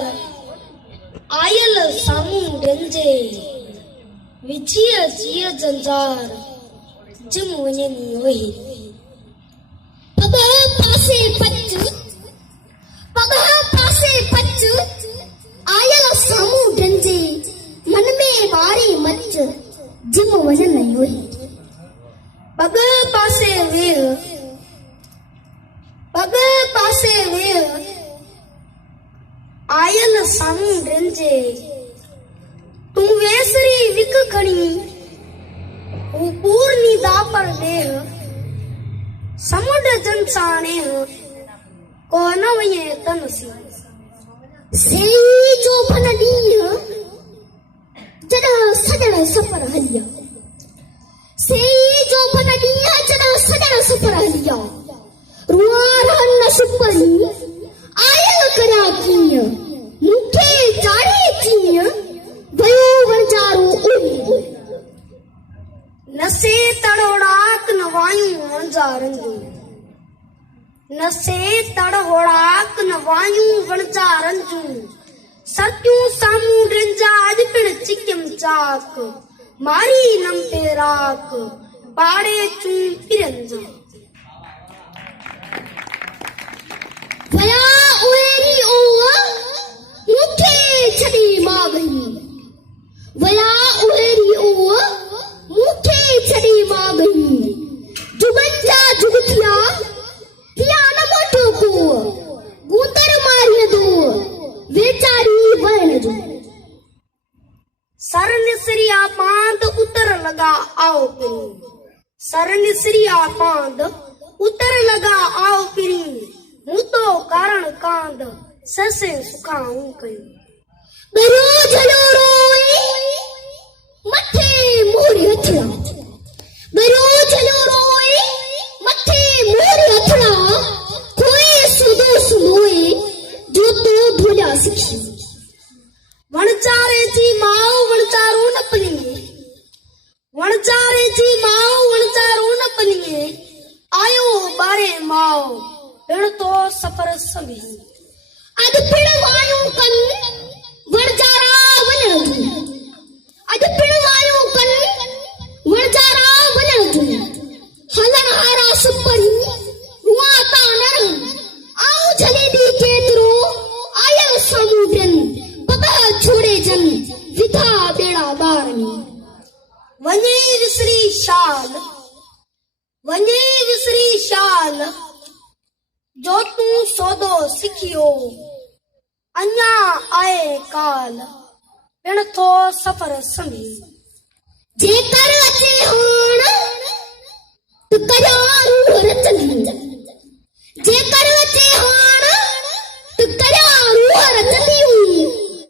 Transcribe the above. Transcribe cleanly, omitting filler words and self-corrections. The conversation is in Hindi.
जंजार आयल सामूं डंजे विचिय जिय जंजार जिम वञनी हुई पग पासे पच आयल सामूं डंजे मन में वारी मच जिम वञनी हुई पग पासे वेह आयल सामूं डंजे तू वेसरी विक खणी हू पूर्णी दापर देह समुंड जन साणे को न वञे तन सेई जो भन ॾींहुं जॾहिं सॼण सफ़र हलिया सेई जो भन ॾींहुं जॾहिं सॼण सफ़र हलिया रुआ रहन सुपरी आयल करिया कीअं मूंखे चाढ़े कीअं वयो वणजारो उड़ी नसे तड़ोड़ाक न वायूं वणजारनि नसे तड़ोड़ाक न वायूं वणजारनि जूं सतियूं सामूं डिंजा अॼु पिण चिकिम चाक मारी नम ते राक पाड़े चूं पिरनि जा वया उहेरी ओवा मूंखे छॾी मां गई वया उहेरी ओवा मूंखे छॾी मां गई जुगन जा जुग थिया थिया न मोटो को गूंतर मारिय दो वेचारी वण जो सर निसरिया पांद उतर लगा आओ पिरी सर निसरिया पांद उतर लगा आओ पिरी हूं तो कारण कांद ससे सुखाऊं कयूं गरो झलो रोए मथे मोरे हथड़ा गरो झलो रोए मथे मोरे हथड़ा कोई सुदो सुनोए जो तो भुला सिखी वणचारे जी माओ वणचारो न पलिए वणचारे जी माओ वणचारो न पलिए आयो बारे माओ पिण तो सफर सभी अज पिण वायूं कन वणजारा वञण जूं अज पिण वायूं कन वणजारा वञण जूं हलण हारा सुपरी रुआ ता न आऊं झले दी केतिरो आयल समुंडनि पग छोड़े जन विधा बेड़ा ॿारनि वञे विसरी शाल जो तू सौदो सिखियो अञा आए काल पिण थो सफ़र संभी जेकर अचे हुण त कर